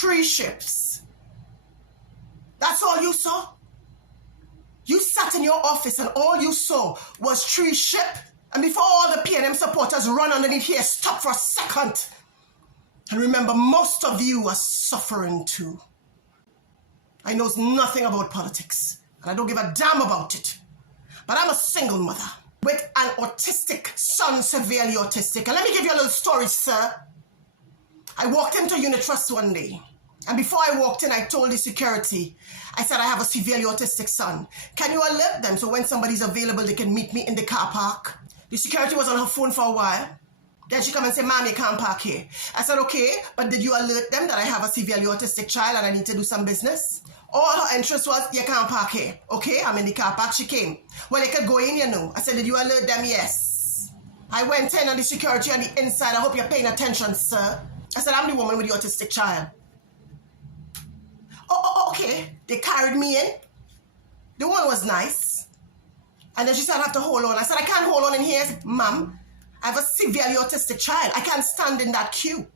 3 ships. That's all you saw? You sat in your office and all you saw was 3 ships? And before all the PNM supporters run underneath here, stop for a second. And remember, most of you are suffering too. I know nothing about politics, and I don't give a damn about it. But I'm a single mother with an autistic son, severely autistic. And let me give you a little story, sir. I walked into Unit Trust one day, and before I walked in, I told the security, I said, I have a severely autistic son. Can you alert them so when somebody's available, they can meet me in the car park? The security was on her phone for a while. Then she come and say, Ma'am, you can't park here. I said, okay, but did you alert them that I have a severely autistic child and I need to do some business? All her interest was, you can't park here. Okay, I'm in the car park. She came. Well, they could go in, you know. I said, did you alert them? Yes. I went in on the security on the inside. I hope you're paying attention, sir. I said, I'm the woman with the autistic child. Oh, okay. They carried me in. The one was nice. And then she said, I have to hold on. I said, I can't hold on in here. Ma'am, I have a severely autistic child. I can't stand in that queue.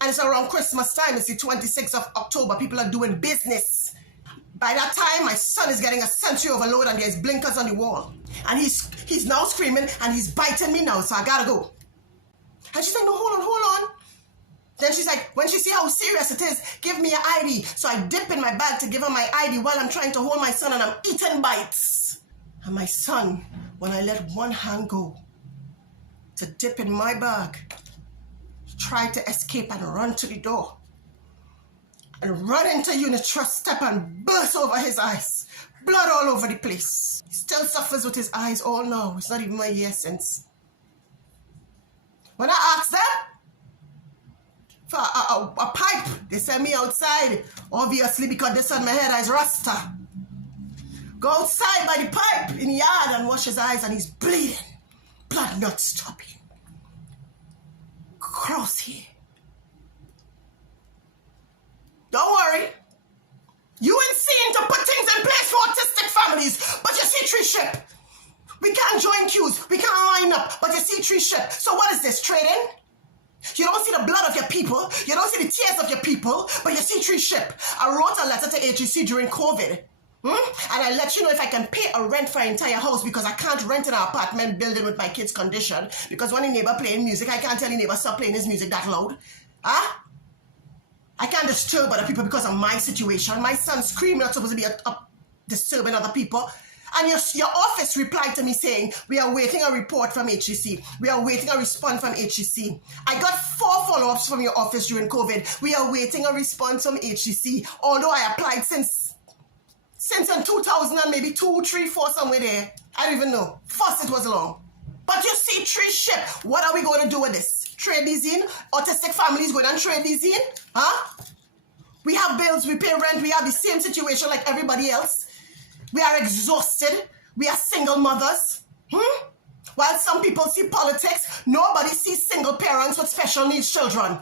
And it's around Christmas time. It's the 26th of October. People are doing business. By that time, my son is getting a sensory overload and there's blinkers on the wall. And he's now screaming and he's biting me now, so I gotta go. And she's like, no, hold on. Then she's like, when she see how serious it is, give me your ID. So I dip in my bag to give her my ID while I'm trying to hold my son and I'm eating bites. And my son, when I let one hand go to dip in my bag, tried to escape and run to the door and run into Unit Trust step and burst over his eyes. Blood all over the place. He still suffers with his eyes all now. It's not even a year since. When I asked them for a pipe, they sent me outside. Obviously because they said my head is rasta. Go outside by the pipe in the yard and wash his eyes and he's bleeding. Blood not stopping. Cross here. Don't worry. You ain't seen to put things in place for autistic families, but you see 3 ship. We can't join queues. We can't line up, but you see 3 ship. So what is this, trading? You don't see the blood of your people. You don't see the tears of your people, but you see 3 ship. I wrote a letter to HEC during COVID. And I let you know if I can pay a rent for an entire house because I can't rent in an apartment building with my kid's condition because when a neighbor playing music, I can't tell the neighbor stop playing his music that loud. I can't disturb other people because of my situation. My son screaming, not supposed to be disturbing other people. And your office replied to me saying, we are waiting a report from HEC. We are waiting a response from HEC. I got 4 follow-ups from your office during COVID. We are waiting a response from HEC. Although I applied since in 2000 and maybe 2, 3, 4, somewhere there. I don't even know. First it was long. But you see 3 ship. What are we going to do with this? Trade these in? Autistic families going to trade these in? We have bills, we pay rent, we have the same situation like everybody else. We are exhausted. We are single mothers. While some people see politics, nobody sees single parents with special needs children.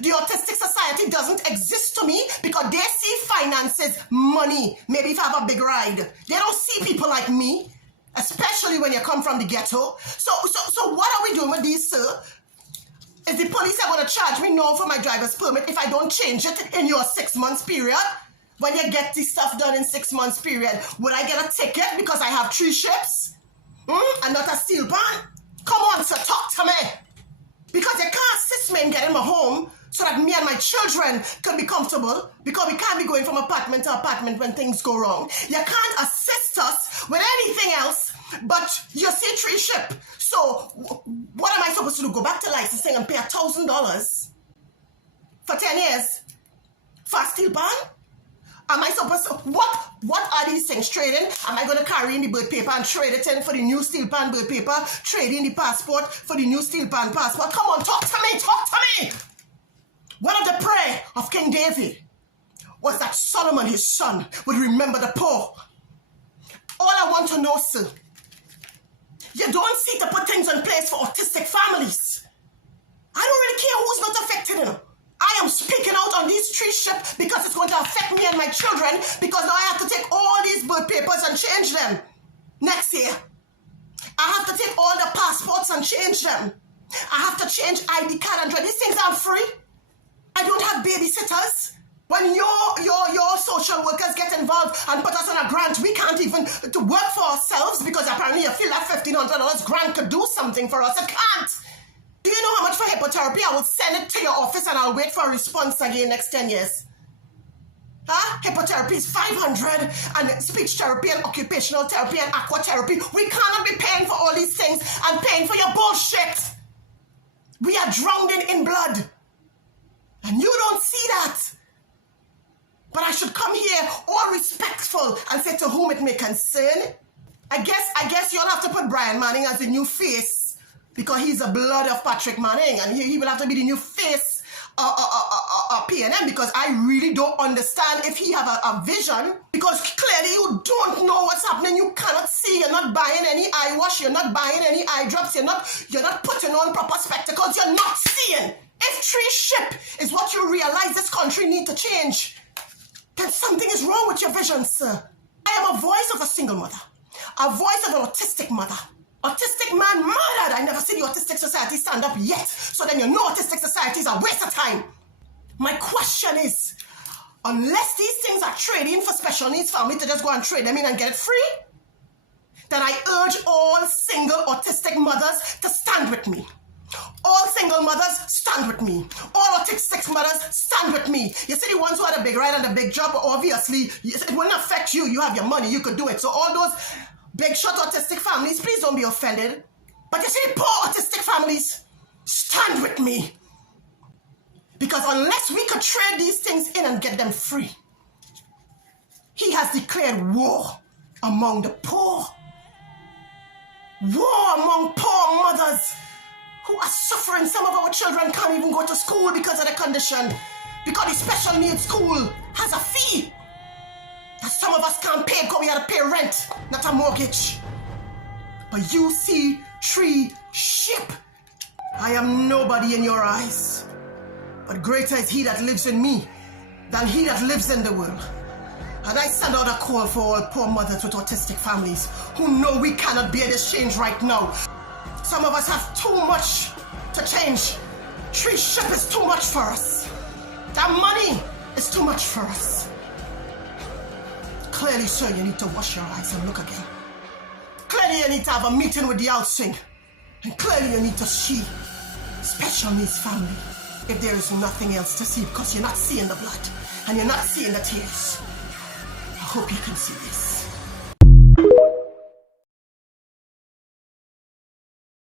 The Autistic Society doesn't exist to me because they see finances, money, maybe if I have a big ride. They don't see people like me, especially when you come from the ghetto. So what are we doing with these, sir? Is the police are going to charge me now for my driver's permit if I don't change it in your 6 months period? When you get this stuff done in 6 months period, would I get a ticket because I have 3 ships? And not a steel pan? Come on, sir, talk to me. Because you can't assist me in getting my home so that me and my children can be comfortable because we can't be going from apartment to apartment when things go wrong. You can't assist us with anything else but you see 3 ship. So what am I supposed to do? Go back to licensing and pay $1,000 for 10 years for a steel pan? Am I supposed to, what are these things trading? Am I going to carry in the birth paper and trade it in for the new steel pan birth paper? Trade in the passport for the new steel pan passport? Come on, talk to me! One of the prayer of King David was that Solomon, his son, would remember the poor. All I want to know, sir, you don't seek to put things in place for autistic families. I don't really care who's not affected, you know. I am speaking out on these 3 ships because it's going to affect me and my children because now I have to take all these birth papers and change them next year. I have to take all the passports and change them. I have to change ID card and these things aren't free. I don't have babysitters. When your social workers get involved and put us on a grant, we can't even to work for ourselves because apparently you feel that $1,500 grant could do something for us. It can't. Do you know how much for hypnotherapy? I will send it to your office and I'll wait for a response again next 10 years. Huh? Hypnotherapy is $500 and speech therapy and occupational therapy and aquatherapy. We cannot be paying for all these things and paying for your bullshit. We are drowning in blood. And you don't see that. But I should come here all respectful and say to whom it may concern. I guess you'll have to put Brian Manning as the new face because he's the blood of Patrick Manning and he will have to be the new face of PNM because I really don't understand if he have a vision because clearly you don't know what's happening. You cannot see. You're not buying any eye wash. You're not buying any eye drops. You're not putting on proper spectacles. You're not seeing. If tree ship is what you realize this country need to change, then something is wrong with your vision, sir. I am a voice of a single mother, a voice of an autistic mother. Autistic man murdered. I never seen the Autistic Society stand up yet. So then you know Autistic Society is a waste of time. My question is, unless these things are trading for special needs family to just go and trade them in and get it free, then I urge all single autistic mothers to stand with me. All single mothers, stand with me. All autistic mothers, stand with me. You see the ones who had a big ride and a big job, obviously, it wouldn't affect you. You have your money, you could do it. So all those big shot autistic families, please don't be offended. But you see the poor autistic families, stand with me. Because unless we could trade these things in and get them free, he has declared war among the poor. War among poor mothers who are suffering. Some of our children can't even go to school because of the condition. Because the special needs school has a fee that some of us can't pay because we have to pay rent, not a mortgage. But you see, tree, ship, I am nobody in your eyes. But greater is he that lives in me than he that lives in the world. And I send out a call for all poor mothers with autistic families who know we cannot bear this change right now. Some of us have too much to change. Tree ship is too much for us. That money is too much for us. Clearly, sir, you need to wash your eyes and look again. Clearly, you need to have a meeting with the outsing. And clearly, you need to see special needs family if there is nothing else to see because you're not seeing the blood and you're not seeing the tears. I hope you can see this.